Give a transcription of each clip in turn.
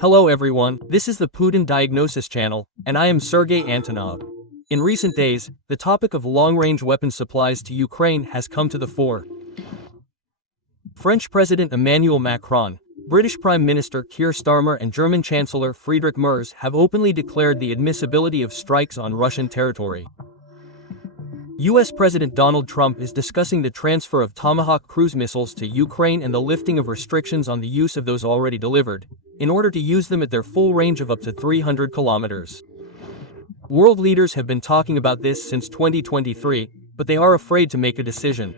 Hello everyone, this is the Putin Diagnosis channel, and I am Sergey Antonov. In recent days, the topic of long-range weapons supplies to Ukraine has come to the fore. French President Emmanuel Macron, British Prime Minister Keir Starmer and German Chancellor Friedrich Merz have openly declared the admissibility of strikes on Russian territory. US President Donald Trump is discussing the transfer of Tomahawk cruise missiles to Ukraine and the lifting of restrictions on the use of those already delivered, in order to use them at their full range of up to 300 kilometers. World leaders have been talking about this since 2023, but they are afraid to make a decision.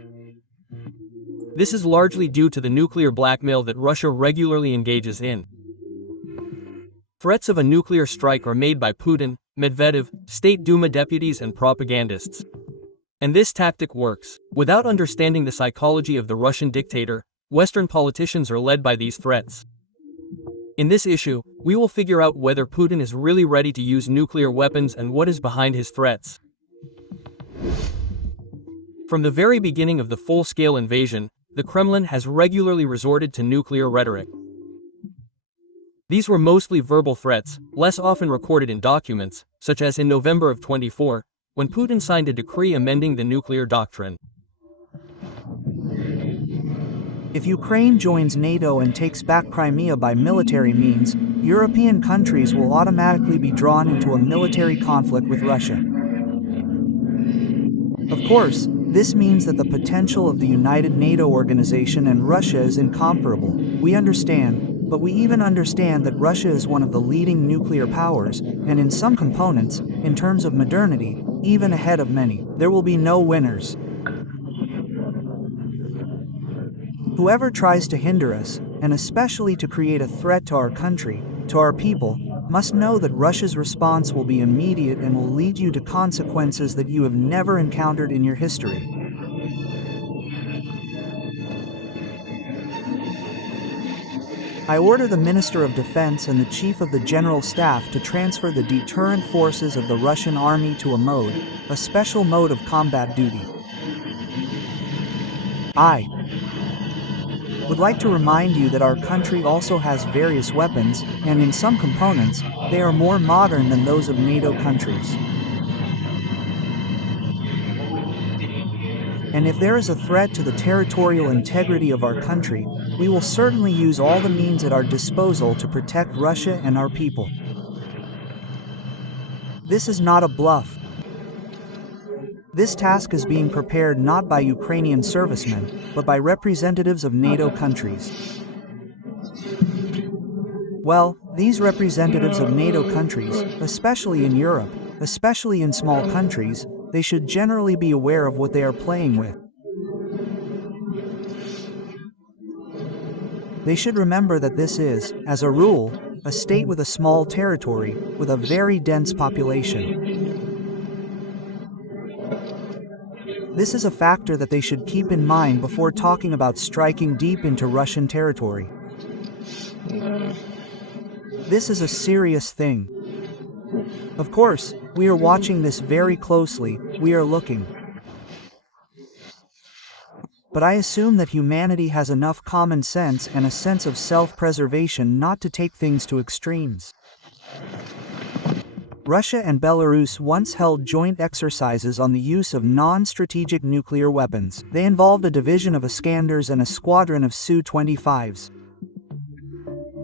This is largely due to the nuclear blackmail that Russia regularly engages in. Threats of a nuclear strike are made by Putin, Medvedev, State Duma deputies and propagandists. And this tactic works. Without understanding the psychology of the Russian dictator, Western politicians are led by these threats. In this issue, we will figure out whether Putin is really ready to use nuclear weapons and what is behind his threats. From the very beginning of the full-scale invasion, the Kremlin has regularly resorted to nuclear rhetoric. These were mostly verbal threats, less often recorded in documents, such as in November of 24, when Putin signed a decree amending the nuclear doctrine. If Ukraine joins NATO and takes back Crimea by military means, European countries will automatically be drawn into a military conflict with Russia. Of course, this means that the potential of the united NATO organization and Russia is incomparable. We understand, but we even understand that Russia is one of the leading nuclear powers, and in some components, in terms of modernity, even ahead of many. There will be no winners. Whoever tries to hinder us, and especially to create a threat to our country, to our people, must know that Russia's response will be immediate and will lead you to consequences that you have never encountered in your history. I order the Minister of Defense and the Chief of the General Staff to transfer the deterrent forces of the Russian army to a special mode of combat duty. I would like to remind you that our country also has various weapons, and in some components, they are more modern than those of NATO countries. And if there is a threat to the territorial integrity of our country, we will certainly use all the means at our disposal to protect Russia and our people. This is not a bluff. This task is being prepared not by Ukrainian servicemen, but by representatives of NATO countries. Well, these representatives of NATO countries, especially in Europe, especially in small countries, they should generally be aware of what they are playing with. They should remember that this is, as a rule, a state with a small territory, with a very dense population. This is a factor that they should keep in mind before talking about striking deep into Russian territory. This is a serious thing. Of course, we are watching this very closely, we are looking. But I assume that humanity has enough common sense and a sense of self-preservation not to take things to extremes. Russia and Belarus once held joint exercises on the use of non-strategic nuclear weapons. They involved a division of Iskanders and a squadron of Su-25s.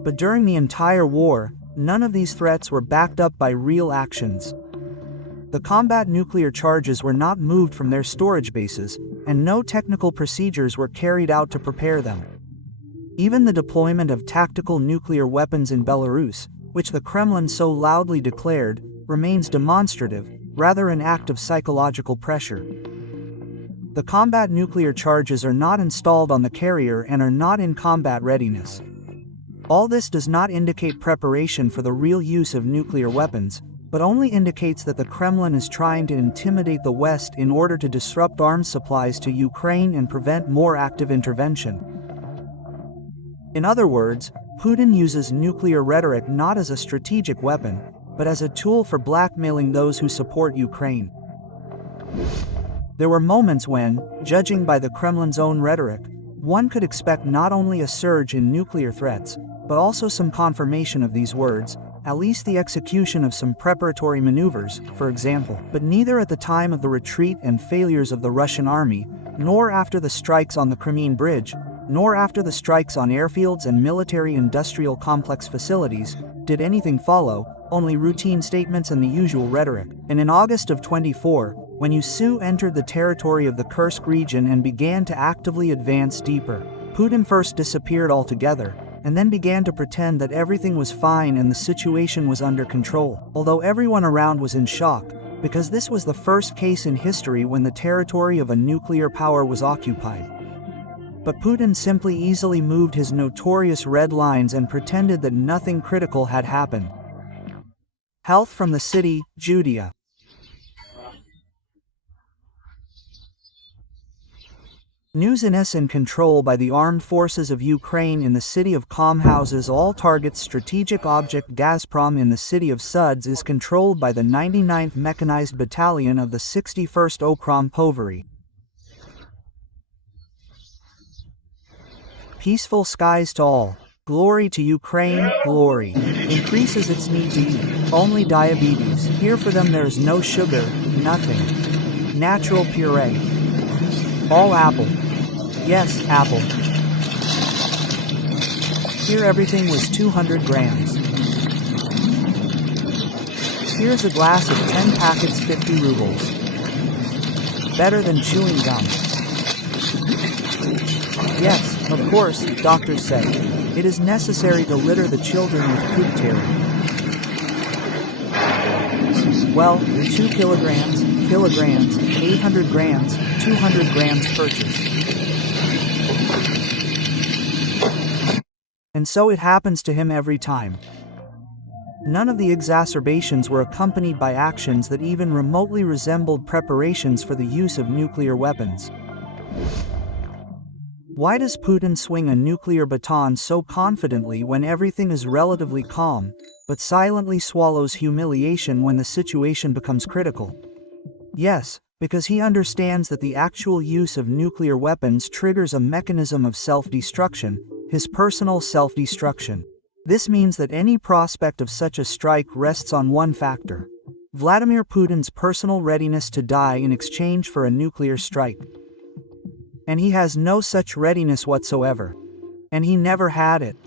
But during the entire war, none of these threats were backed up by real actions. The combat nuclear charges were not moved from their storage bases, and no technical procedures were carried out to prepare them. Even the deployment of tactical nuclear weapons in Belarus, which the Kremlin so loudly declared, remains demonstrative, rather an act of psychological pressure. The combat nuclear charges are not installed on the carrier and are not in combat readiness. All this does not indicate preparation for the real use of nuclear weapons, but only indicates that the Kremlin is trying to intimidate the West in order to disrupt arms supplies to Ukraine and prevent more active intervention. In other words, Putin uses nuclear rhetoric not as a strategic weapon, but as a tool for blackmailing those who support Ukraine. There were moments when, judging by the Kremlin's own rhetoric, one could expect not only a surge in nuclear threats, but also some confirmation of these words, at least the execution of some preparatory maneuvers, for example. But neither at the time of the retreat and failures of the Russian army, nor after the strikes on the Crimean Bridge, nor after the strikes on airfields and military-industrial complex facilities, did anything follow, only routine statements and the usual rhetoric. And in August of 24, when USU entered the territory of the Kursk region and began to actively advance deeper, Putin first disappeared altogether, and then began to pretend that everything was fine and the situation was under control, although everyone around was in shock, because this was the first case in history when the territory of a nuclear power was occupied. But Putin simply easily moved his notorious red lines and pretended that nothing critical had happened. Health from the city, Judea. News in control by the armed forces of Ukraine in the city of Calm houses all targets strategic object Gazprom in the city of Suds is controlled by the 99th Mechanized Battalion of the 61st Okrom Poveri. Peaceful skies to all. Glory to Ukraine, glory. Increases its need to eat. Only diabetes. Here for them there is no sugar, nothing. Natural puree. All apple. Yes, apple. Here everything was 200 grams. Here's a glass of 10 packets 50 rubles. Better than chewing gum. Yes, of course, doctors say. It is necessary to litter the children with Kupteri. Well, 2 kilograms, 800 grams, 200 grams purchase. And so it happens to him every time. None of the exacerbations were accompanied by actions that even remotely resembled preparations for the use of nuclear weapons. Why does Putin swing a nuclear baton so confidently when everything is relatively calm, but silently swallows humiliation when the situation becomes critical? Yes, because he understands that the actual use of nuclear weapons triggers a mechanism of self-destruction, his personal self-destruction. This means that any prospect of such a strike rests on one factor: Vladimir Putin's personal readiness to die in exchange for a nuclear strike. And he has no such readiness whatsoever. And he never had it.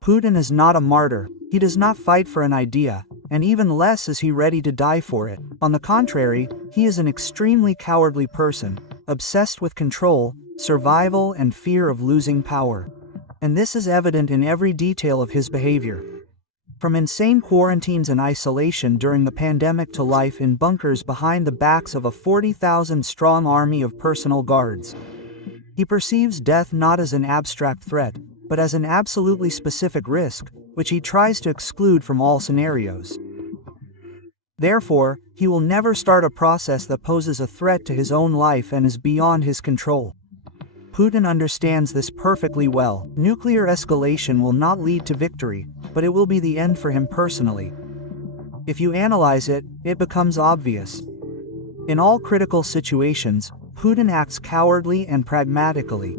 Putin is not a martyr. He does not fight for an idea, and even less is he ready to die for it. On the contrary, he is an extremely cowardly person, obsessed with control, survival, and fear of losing power. And this is evident in every detail of his behavior. From insane quarantines and isolation during the pandemic to life in bunkers behind the backs of a 40,000-strong army of personal guards. He perceives death not as an abstract threat, but as an absolutely specific risk, which he tries to exclude from all scenarios. Therefore, he will never start a process that poses a threat to his own life and is beyond his control. Putin understands this perfectly well. Nuclear escalation will not lead to victory, but it will be the end for him personally. If you analyze it, it becomes obvious. In all critical situations, Putin acts cowardly and pragmatically.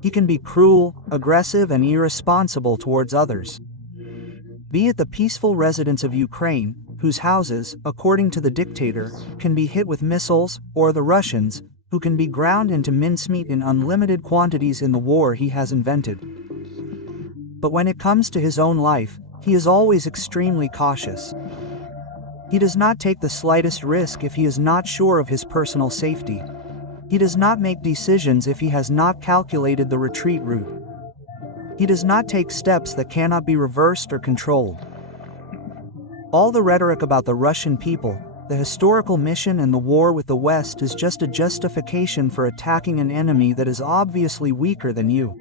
He can be cruel, aggressive, and irresponsible towards others. Be it the peaceful residents of Ukraine, whose houses, according to the dictator, can be hit with missiles, or the Russians, who can be ground into mincemeat in unlimited quantities in the war he has invented. But when it comes to his own life, he is always extremely cautious. He does not take the slightest risk if he is not sure of his personal safety. He does not make decisions if he has not calculated the retreat route. He does not take steps that cannot be reversed or controlled. All the rhetoric about the Russian people, the historical mission and the war with the West is just a justification for attacking an enemy that is obviously weaker than you.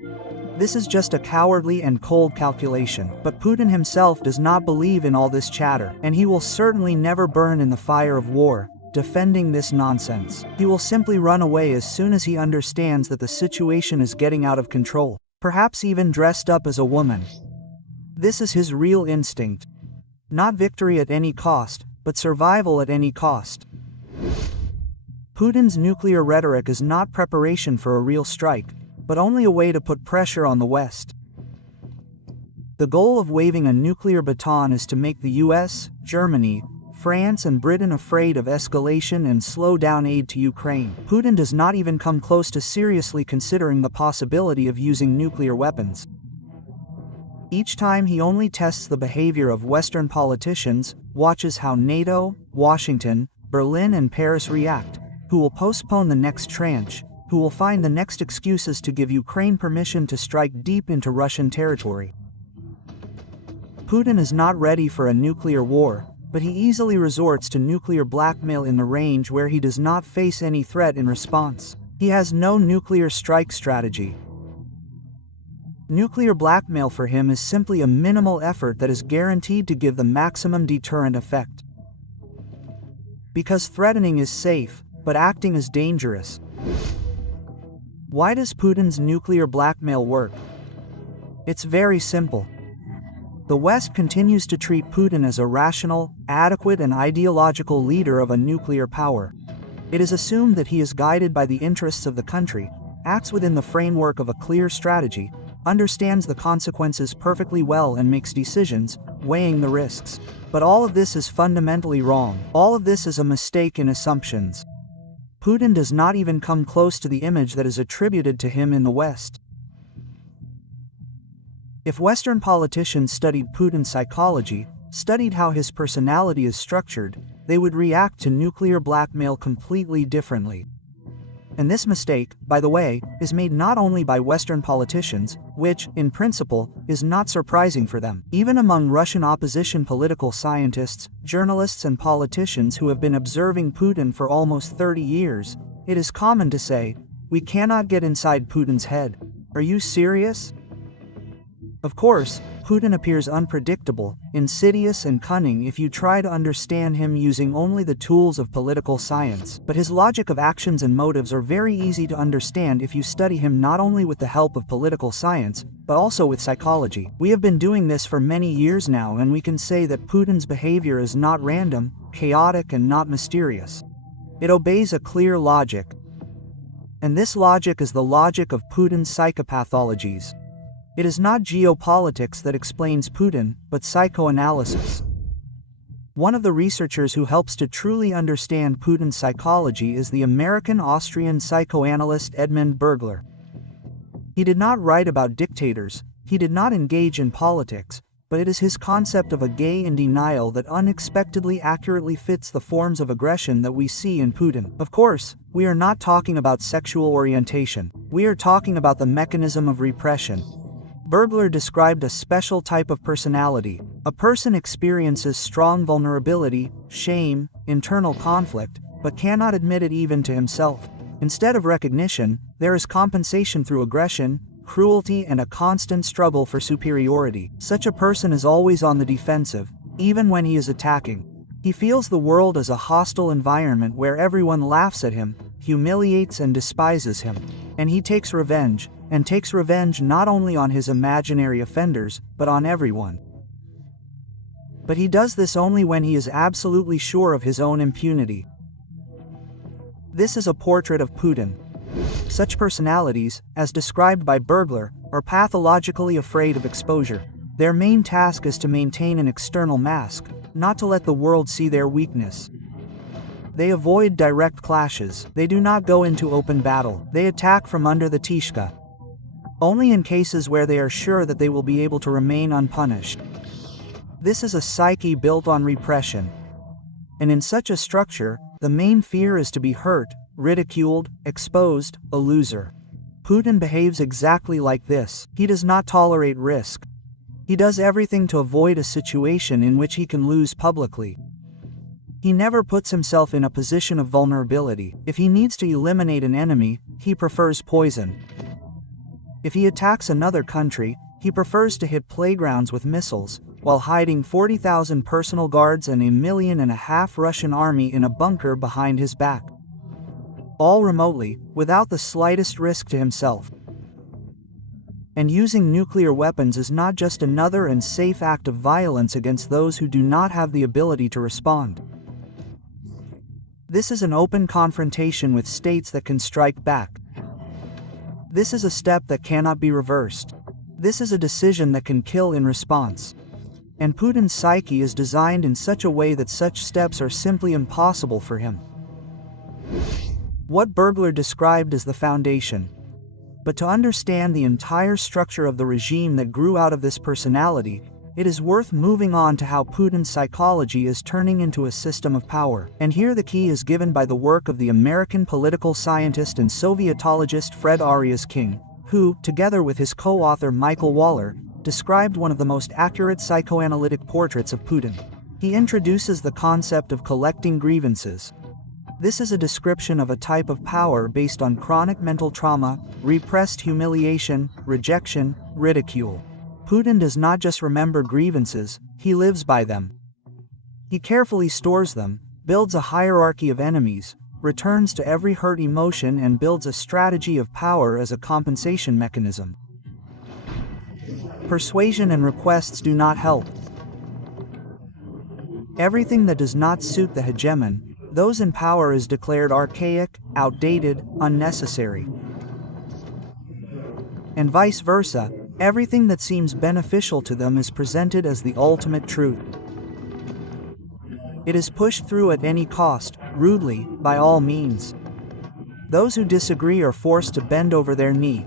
This is just a cowardly and cold calculation. But Putin himself does not believe in all this chatter, and he will certainly never burn in the fire of war, defending this nonsense. He will simply run away as soon as he understands that the situation is getting out of control, perhaps even dressed up as a woman. This is his real instinct. Not victory at any cost, but survival at any cost. Putin's nuclear rhetoric is not preparation for a real strike, but only a way to put pressure on the West. The goal of waving a nuclear baton is to make the US, Germany, France and Britain afraid of escalation and slow down aid to Ukraine. Putin does not even come close to seriously considering the possibility of using nuclear weapons. Each time he only tests the behavior of Western politicians, watches how NATO, Washington, Berlin and Paris react, who will postpone the next tranche, who will find the next excuses to give Ukraine permission to strike deep into Russian territory. Putin is not ready for a nuclear war, but he easily resorts to nuclear blackmail in the range where he does not face any threat in response. He has no nuclear strike strategy. Nuclear blackmail for him is simply a minimal effort that is guaranteed to give the maximum deterrent effect. Because threatening is safe, but acting is dangerous. Why does Putin's nuclear blackmail work? It's very simple. The West continues to treat Putin as a rational, adequate and ideological leader of a nuclear power. It is assumed that he is guided by the interests of the country, acts within the framework of a clear strategy, understands the consequences perfectly well and makes decisions, weighing the risks. But all of this is fundamentally wrong. All of this is a mistake in assumptions. Putin does not even come close to the image that is attributed to him in the West. If Western politicians studied Putin's psychology, studied how his personality is structured, they would react to nuclear blackmail completely differently. And this mistake, by the way, is made not only by Western politicians, which, in principle, is not surprising for them. Even among Russian opposition political scientists, journalists and politicians who have been observing Putin for almost 30 years, it is common to say, "We cannot get inside Putin's head. Are you serious?" Of course, Putin appears unpredictable, insidious and cunning if you try to understand him using only the tools of political science. But his logic of actions and motives are very easy to understand if you study him not only with the help of political science, but also with psychology. We have been doing this for many years now, and we can say that Putin's behavior is not random, chaotic and not mysterious. It obeys a clear logic. And this logic is the logic of Putin's psychopathologies. It is not geopolitics that explains Putin, but psychoanalysis. One of the researchers who helps to truly understand Putin's psychology is the American-Austrian psychoanalyst Edmund Bergler. He did not write about dictators, he did not engage in politics, but it is his concept of a gay in denial that unexpectedly accurately fits the forms of aggression that we see in Putin. Of course, we are not talking about sexual orientation, we are talking about the mechanism of repression. Bergler described a special type of personality. A person experiences strong vulnerability, shame, internal conflict, but cannot admit it even to himself. Instead of recognition, there is compensation through aggression, cruelty and a constant struggle for superiority. Such a person is always on the defensive, even when he is attacking. He feels the world as a hostile environment where everyone laughs at him, humiliates and despises him. And he takes revenge not only on his imaginary offenders, but on everyone. But he does this only when he is absolutely sure of his own impunity. This is a portrait of Putin. Such personalities, as described by Bergler, are pathologically afraid of exposure. Their main task is to maintain an external mask, not to let the world see their weakness. They avoid direct clashes, they do not go into open battle, they attack from under the tishka. Only in cases where they are sure that they will be able to remain unpunished. This is a psyche built on repression. And in such a structure, the main fear is to be hurt, ridiculed, exposed, a loser. Putin behaves exactly like this. He does not tolerate risk. He does everything to avoid a situation in which he can lose publicly. He never puts himself in a position of vulnerability. If he needs to eliminate an enemy, he prefers poison. If he attacks another country, he prefers to hit playgrounds with missiles, while hiding 40,000 personal guards and 1.5 million Russian army in a bunker behind his back. All remotely, without the slightest risk to himself. And using nuclear weapons is not just another and safe act of violence against those who do not have the ability to respond. This is an open confrontation with states that can strike back. This is a step that cannot be reversed. This is a decision that can kill in response. And Putin's psyche is designed in such a way that such steps are simply impossible for him. What Bergler described as the foundation. But to understand the entire structure of the regime that grew out of this personality, it is worth moving on to how Putin's psychology is turning into a system of power. And here the key is given by the work of the American political scientist and Sovietologist Fred Arias King, who, together with his co-author Michael Waller, described one of the most accurate psychoanalytic portraits of Putin. He introduces the concept of collecting grievances. This is a description of a type of power based on chronic mental trauma, repressed humiliation, rejection, ridicule. Putin does not just remember grievances, he lives by them. He carefully stores them, builds a hierarchy of enemies, returns to every hurt emotion and builds a strategy of power as a compensation mechanism. Persuasion and requests do not help. Everything that does not suit the hegemon, those in power, is declared archaic, outdated, unnecessary. And vice versa, everything that seems beneficial to them is presented as the ultimate truth. It is pushed through at any cost, rudely, by all means. Those who disagree are forced to bend over their knee.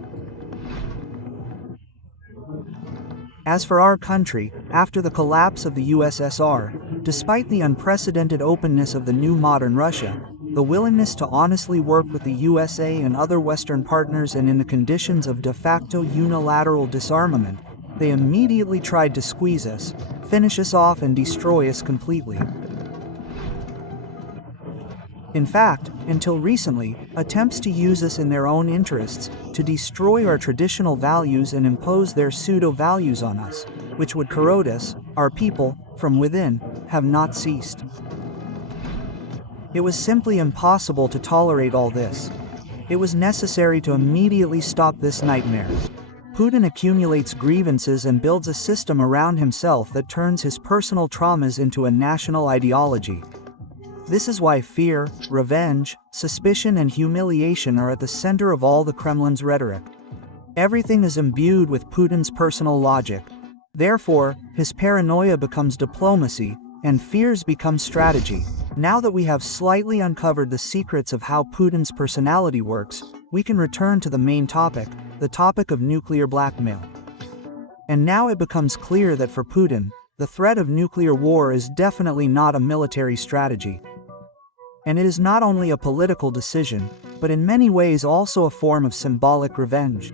As for our country, after the collapse of the USSR, despite the unprecedented openness of the new modern Russia, the willingness to honestly work with the USA and other Western partners, and in the conditions of de facto unilateral disarmament, they immediately tried to squeeze us, finish us off and destroy us completely. In fact, until recently, attempts to use us in their own interests, to destroy our traditional values and impose their pseudo-values on us, which would corrode us, our people, from within, have not ceased. It was simply impossible to tolerate all this. It was necessary to immediately stop this nightmare. Putin accumulates grievances and builds a system around himself that turns his personal traumas into a national ideology. This is why fear, revenge, suspicion and humiliation are at the center of all the Kremlin's rhetoric. Everything is imbued with Putin's personal logic. Therefore, his paranoia becomes diplomacy, and fears become strategy. Now that we have slightly uncovered the secrets of how Putin's personality works, we can return to the main topic, the topic of nuclear blackmail. And now it becomes clear that for Putin, the threat of nuclear war is definitely not a military strategy. And it is not only a political decision, but in many ways also a form of symbolic revenge.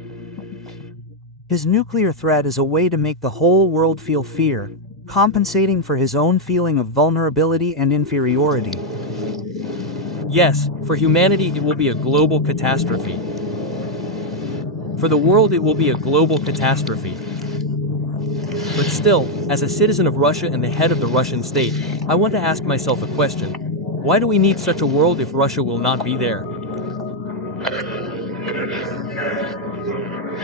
His nuclear threat is a way to make the whole world feel fear, compensating for his own feeling of vulnerability and inferiority. Yes, for humanity it will be a global catastrophe. For the world it will be a global catastrophe. But still, as a citizen of Russia and the head of the Russian state, I want to ask myself a question. Why do we need such a world if Russia will not be there?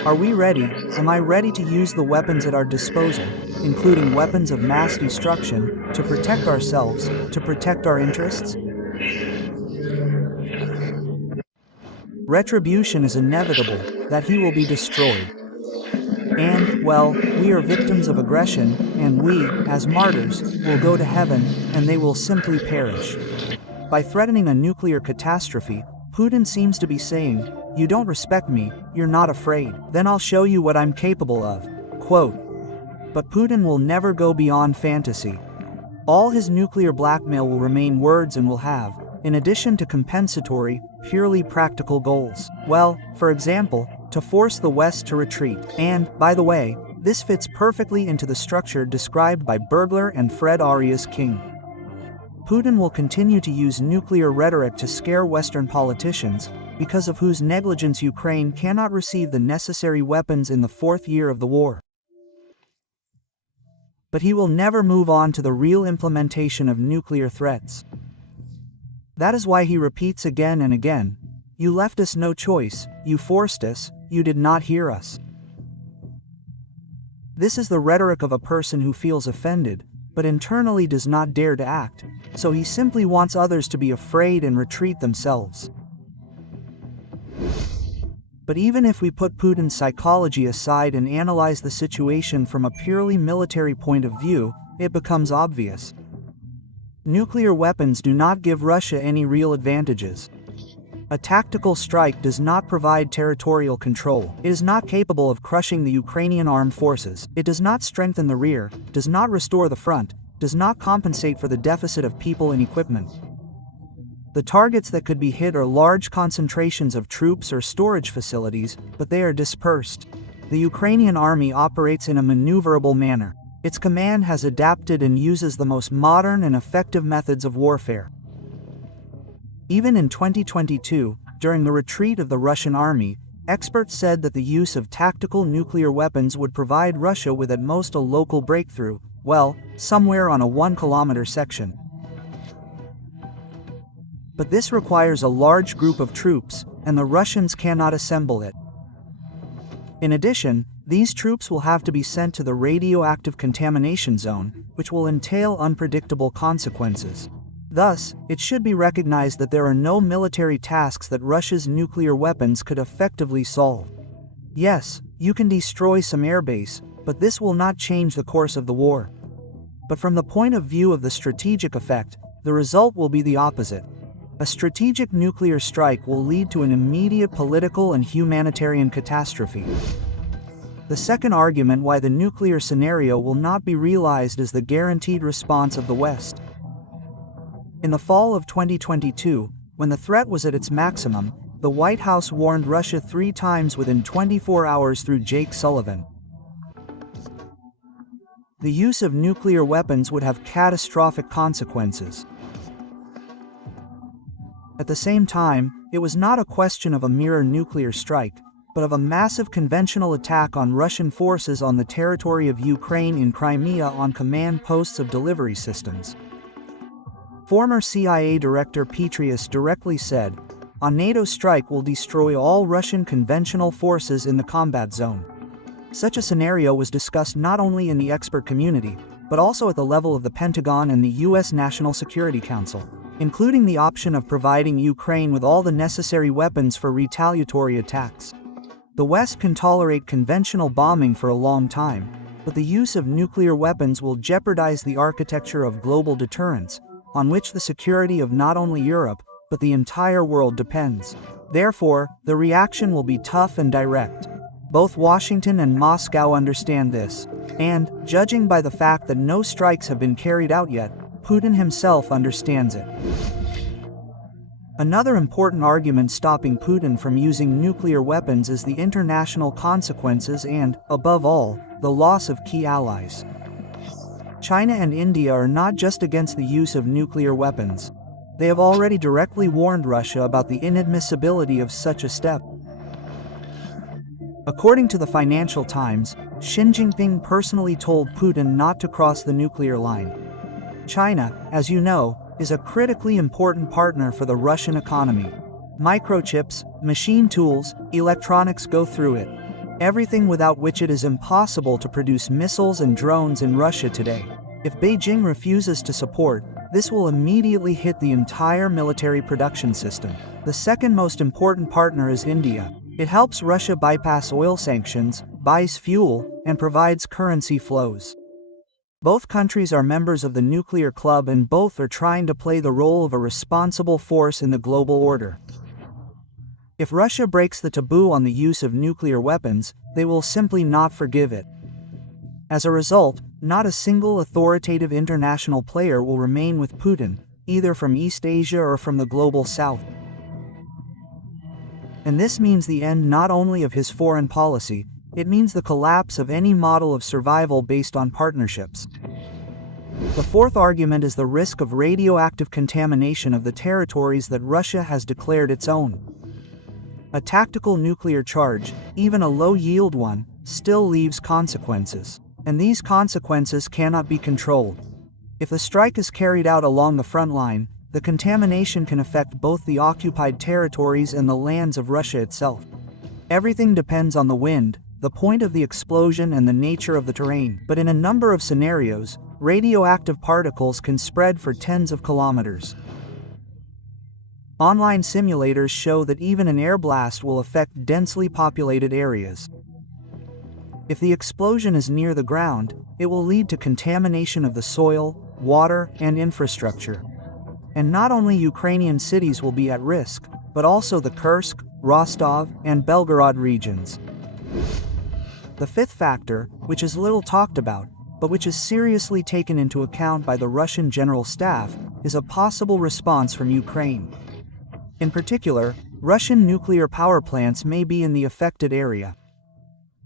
Are we ready? Am I ready to use the weapons at our disposal, including weapons of mass destruction, to protect ourselves, to protect our interests? Retribution is inevitable, that he will be destroyed. And, well, we are victims of aggression, and we, as martyrs, will go to heaven, and they will simply perish. By threatening a nuclear catastrophe, Putin seems to be saying, "You don't respect me, you're not afraid. Then I'll show you what I'm capable of." Quote. But Putin will never go beyond fantasy. All his nuclear blackmail will remain words and will have, in addition to compensatory, purely practical goals. Well, for example, to force the West to retreat. And, by the way, this fits perfectly into the structure described by Bergler and Fred Arias King. Putin will continue to use nuclear rhetoric to scare Western politicians, because of whose negligence Ukraine cannot receive the necessary weapons in the fourth year of the war. But he will never move on to the real implementation of nuclear threats. That is why he repeats again and again, "You left us no choice, you forced us, you did not hear us." This is the rhetoric of a person who feels offended, but internally does not dare to act, so he simply wants others to be afraid and retreat themselves. But even if we put Putin's psychology aside and analyze the situation from a purely military point of view, it becomes obvious. Nuclear weapons do not give Russia any real advantages. A tactical strike does not provide territorial control. It is not capable of crushing the Ukrainian armed forces. It does not strengthen the rear, does not restore the front, does not compensate for the deficit of people and equipment. The targets that could be hit are large concentrations of troops or storage facilities, but they are dispersed. The Ukrainian army operates in a maneuverable manner. Its command has adapted and uses the most modern and effective methods of warfare. Even in 2022, during the retreat of the Russian army, experts said that the use of tactical nuclear weapons would provide Russia with at most a local breakthrough, well, somewhere on a 1-kilometer section. But this requires a large group of troops, and the Russians cannot assemble it. In addition, these troops will have to be sent to the radioactive contamination zone, which will entail unpredictable consequences. Thus, it should be recognized that there are no military tasks that Russia's nuclear weapons could effectively solve. Yes, you can destroy some airbase, but this will not change the course of the war. But from the point of view of the strategic effect, the result will be the opposite. A strategic nuclear strike will lead to an immediate political and humanitarian catastrophe. The second argument why the nuclear scenario will not be realized is the guaranteed response of the West. In the fall of 2022, when the threat was at its maximum, the White House warned Russia 3 times within 24 hours through Jake Sullivan. The use of nuclear weapons would have catastrophic consequences. At the same time, it was not a question of a mere nuclear strike, but of a massive conventional attack on Russian forces on the territory of Ukraine in Crimea on command posts of delivery systems. Former CIA Director Petraeus directly said, "A NATO strike will destroy all Russian conventional forces in the combat zone." Such a scenario was discussed not only in the expert community, but also at the level of the Pentagon and the US National Security Council, including the option of providing Ukraine with all the necessary weapons for retaliatory attacks. The West can tolerate conventional bombing for a long time, but the use of nuclear weapons will jeopardize the architecture of global deterrence, on which the security of not only Europe, but the entire world depends. Therefore, the reaction will be tough and direct. Both Washington and Moscow understand this, and, judging by the fact that no strikes have been carried out yet, Putin himself understands it. Another important argument stopping Putin from using nuclear weapons is the international consequences and, above all, the loss of key allies. China and India are not just against the use of nuclear weapons. They have already directly warned Russia about the inadmissibility of such a step. According to the Financial Times, Xi Jinping personally told Putin not to cross the nuclear line. China, as you know, is a critically important partner for the Russian economy. Microchips, machine tools, electronics go through it. Everything without which it is impossible to produce missiles and drones in Russia today. If Beijing refuses to support, this will immediately hit the entire military production system. The second most important partner is India. It helps Russia bypass oil sanctions, buys fuel, and provides currency flows. Both countries are members of the nuclear club and both are trying to play the role of a responsible force in the global order. If Russia breaks the taboo on the use of nuclear weapons, they will simply not forgive it. As a result, not a single authoritative international player will remain with Putin, either from East Asia or from the global south. And this means the end not only of his foreign policy, it means the collapse of any model of survival based on partnerships. The fourth argument is the risk of radioactive contamination of the territories that Russia has declared its own. A tactical nuclear charge, even a low-yield one, still leaves consequences. And these consequences cannot be controlled. If the strike is carried out along the front line, the contamination can affect both the occupied territories and the lands of Russia itself. Everything depends on the wind, the point of the explosion and the nature of the terrain. But in a number of scenarios, radioactive particles can spread for tens of kilometers. Online simulators show that even an air blast will affect densely populated areas. If the explosion is near the ground, it will lead to contamination of the soil, water, and infrastructure. And not only Ukrainian cities will be at risk, but also the Kursk, Rostov, and Belgorod regions. The fifth factor, which is little talked about, but which is seriously taken into account by the Russian General Staff, is a possible response from Ukraine. In particular, Russian nuclear power plants may be in the affected area.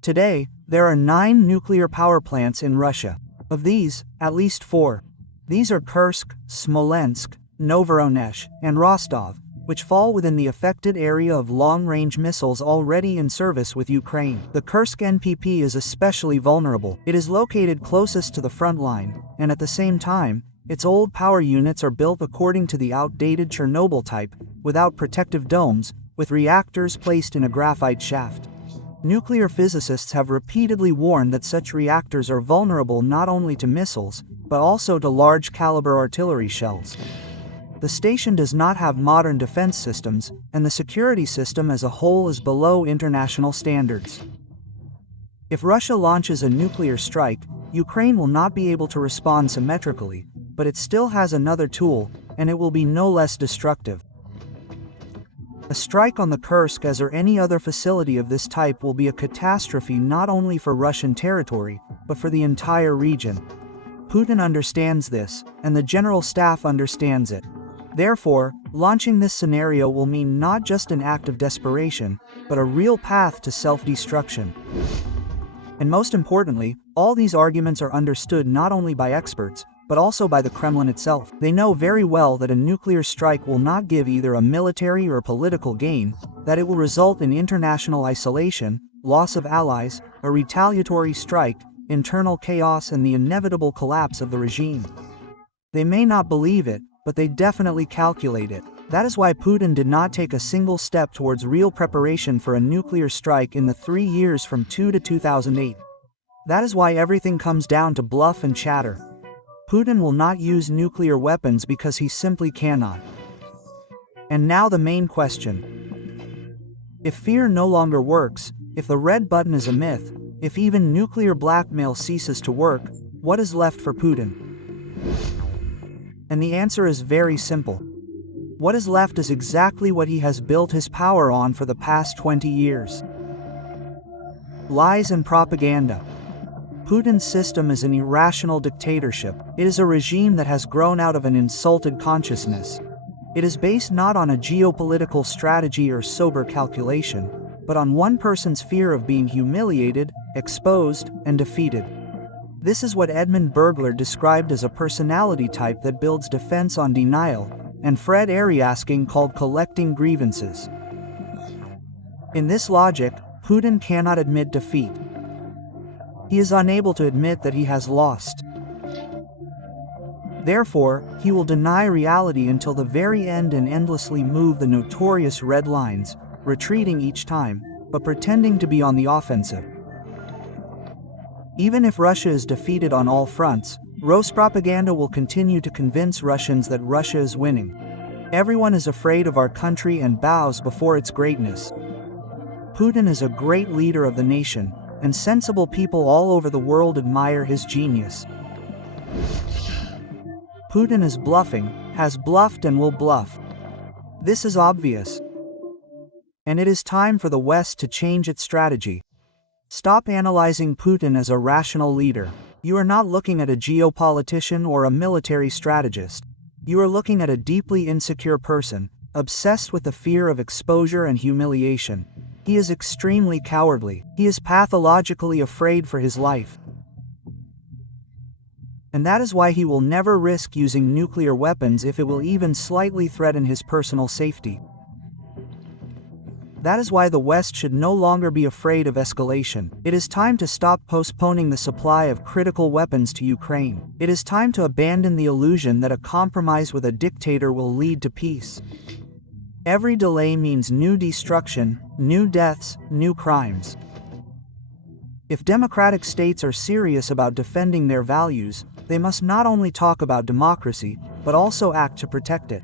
Today, there are 9 nuclear power plants in Russia. Of these, at least 4. These are Kursk, Smolensk, Novoronesh, and Rostov, which fall within the affected area of long-range missiles already in service with Ukraine. The Kursk NPP is especially vulnerable. It is located closest to the front line, and at the same time, its old power units are built according to the outdated Chernobyl type, without protective domes, with reactors placed in a graphite shaft. Nuclear physicists have repeatedly warned that such reactors are vulnerable not only to missiles, but also to large-caliber artillery shells. The station does not have modern defense systems, and the security system as a whole is below international standards. If Russia launches a nuclear strike, Ukraine will not be able to respond symmetrically, but it still has another tool, and it will be no less destructive. A strike on the Kursk or any other facility of this type will be a catastrophe not only for Russian territory, but for the entire region. Putin understands this, and the General Staff understands it. Therefore, launching this scenario will mean not just an act of desperation, but a real path to self-destruction. And most importantly, all these arguments are understood not only by experts, but also by the Kremlin itself. They know very well that a nuclear strike will not give either a military or political gain, that it will result in international isolation, loss of allies, a retaliatory strike, internal chaos, and the inevitable collapse of the regime. They may not believe it, but they definitely calculate it. That is why Putin did not take a single step towards real preparation for a nuclear strike in the 3 years from 2008. That is why everything comes down to bluff and chatter. Putin will not use nuclear weapons because he simply cannot. And now the main question. If fear no longer works, if the red button is a myth, if even nuclear blackmail ceases to work, what is left for Putin? And the answer is very simple. What is left is exactly what he has built his power on for the past 20 years. Lies and propaganda. Putin's system is an irrational dictatorship. It is a regime that has grown out of an insulted consciousness. It is based not on a geopolitical strategy or sober calculation, but on one person's fear of being humiliated, exposed, and defeated. This is what Edmund Bergler described as a personality type that builds defense on denial, and Fred Ariasking called collecting grievances. In this logic, Putin cannot admit defeat. He is unable to admit that he has lost. Therefore, he will deny reality until the very end and endlessly move the notorious red lines, retreating each time, but pretending to be on the offensive. Even if Russia is defeated on all fronts, Rus propaganda will continue to convince Russians that Russia is winning. Everyone is afraid of our country and bows before its greatness. Putin is a great leader of the nation, and sensible people all over the world admire his genius. Putin is bluffing, has bluffed, and will bluff. This is obvious. And it is time for the West to change its strategy. Stop analyzing Putin as a rational leader. You are not looking at a geopolitician or a military strategist. You are looking at a deeply insecure person, obsessed with the fear of exposure and humiliation. He is extremely cowardly. He is pathologically afraid for his life. And that is why he will never risk using nuclear weapons if it will even slightly threaten his personal safety. That is why the West should no longer be afraid of escalation. It is time to stop postponing the supply of critical weapons to Ukraine. It is time to abandon the illusion that a compromise with a dictator will lead to peace. Every delay means new destruction, new deaths, new crimes. If democratic states are serious about defending their values, they must not only talk about democracy, but also act to protect it.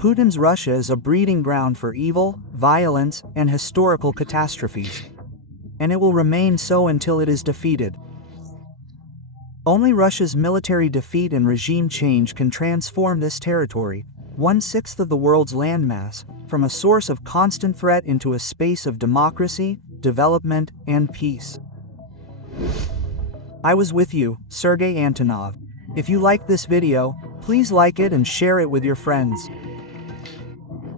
Putin's Russia is a breeding ground for evil, violence, and historical catastrophes. And it will remain so until it is defeated. Only Russia's military defeat and regime change can transform this territory, 1/6 of the world's landmass, from a source of constant threat into a space of democracy, development, and peace. I was with you, Sergei Antonov. If you liked this video, please like it and share it with your friends.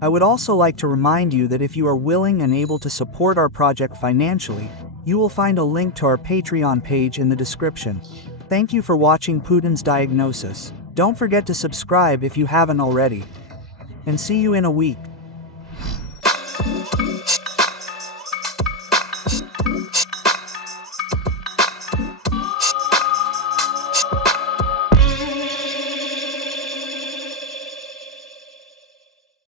I would also like to remind you that if you are willing and able to support our project financially, you will find a link to our Patreon page in the description. Thank you for watching Putin's Diagnosis. Don't forget to subscribe if you haven't already. And see you in a week.